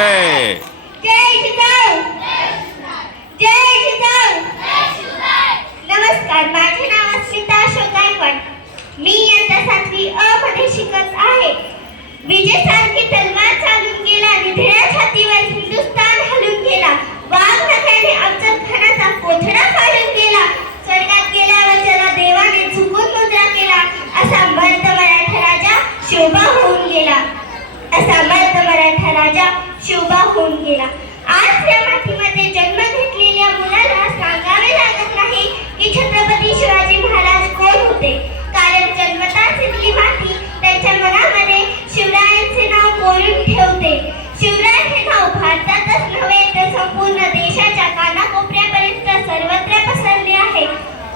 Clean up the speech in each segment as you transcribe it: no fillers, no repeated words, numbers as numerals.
जय जय जिजाऊ जय जिजाऊ. नमस्कार, माझे नाव अस्मिता अशोक गायकवाड. मी इयत्ता 7वी अ मध्ये शिकत आहे. विजेसारखी तलवार चालून गेला, निधड्या छातीवर हिंदुस्थान हलून गेला. वाघ नख्याने अफजल खानाचा कोथळा फाडून गेला. स्वर्गात गेल्यावर त्याला देवाने झुकून मुद्रा केला. असा मर्द मराठा राजा शोभा होऊन गेला. असा मर्द मराठा राजा शोभा होऊन गेला. आज या मातीमध्ये जन्म घेतलेल्या मुलाला सांगावे लागत नाही की छत्रपती शिवाजी महाराज कोण होते, कारण जन्मताच इथली माती त्यांच्या मनामध्ये शिवरायांचे नाव कोरून ठेवते. शिवराय हे नाव भारतातच नव्हे तर संपूर्ण देशाच्या कानाकोपऱ्यापर्यंत सर्वत्र पसरले आहे.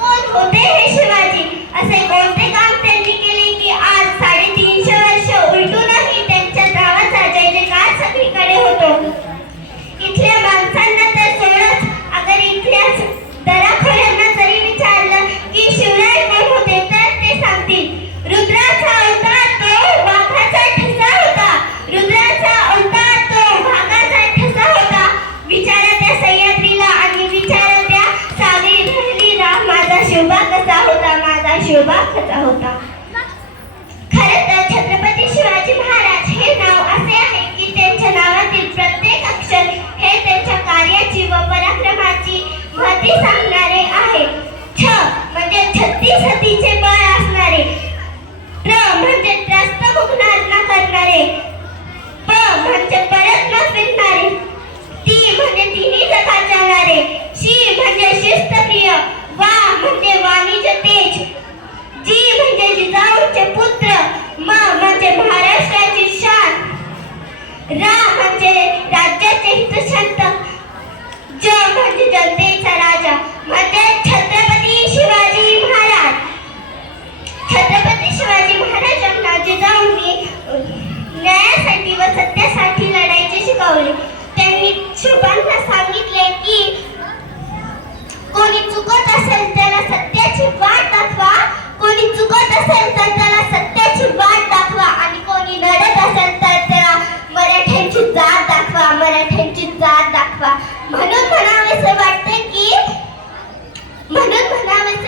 कोण होते हे शिवाजी? असे कोणते काम त्यांनी केले की आज 350 वर्ष उलटूनही त्यांच्या नावाचा जय जयकार सगळीकडे होतो. इथल्या माणसांना तर सोडच, अगर इथल्याच दराखोऱ्यांना जरी विचारलं की शिवराय कोण होते तर ते सांगतील, रुद्राचा अवतार तो वाघाचा ठसा होता. रुद्राचा अवतार तो वाघाचा ठसा होता. विचारा त्या सह्याद्रीला आणि विचारा त्या सागरी धरणीला, माझा शोभा कसा होता, माझा शोभा कसा होता. खरं तर छत्रपती शिवाजी महाराज हे नाव असे आहे की त्यांच्या नावातील प्रत्येक अक्षर हे त्यांच्या कार्याची व पराक्रमाची महती सांगणारे आहे. छ म्हणजे 36 हत्तीचे बळ असणारे, प्र म्हणजे त्रस्तमुखनार न करणारे, प म्हणजे परत न फिरणारे, ती म्हणजे तिन्ही जगात जाणारे, शी म्हणजे शिस्तप्रिय, वा म्हणजे वाणिज्य तेज, जी म्हणजे जिजाऊचे पुत्र, म म्हणजे महाराष्ट्राची शान, रा म्हणजे राज्याचे हितचिंतक, ज म्हणजे जनतेचा राजा, म्हणजे छत्रपती शिवाजी महाराज. छत्रपती शिवाजी महाराजांना जिजाऊंनी न्यायासाठी व सत्यासाठी लढायचे शिकवले. त्यांनी शुभांना सांगितले की कोणी चुकत असेल त्याला सत्याची वाट दाखवा, कोणी चुकत असेल तर त्याला सत्याची वाट दाखवा, आणि कोणी लढत असेल तर त्याला मराठ्यांची जात दाखवा, मराठ्यांची जात दाखवा. म्हणून म्हणावेसे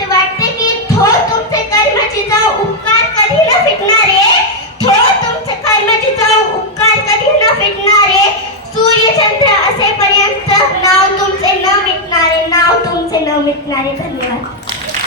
वाटते की थोर तुमचे कर्माची जाऊ उपकार कधी न फिटणारे, थोर तुमचे कर्माची जाऊ उपकार कधी न फिटणारे, सूर्यचंद्र असेपर्यंत नाव तुमचे न मिटणारे, नाव तुमचे न मिटणारे. धन्यवाद.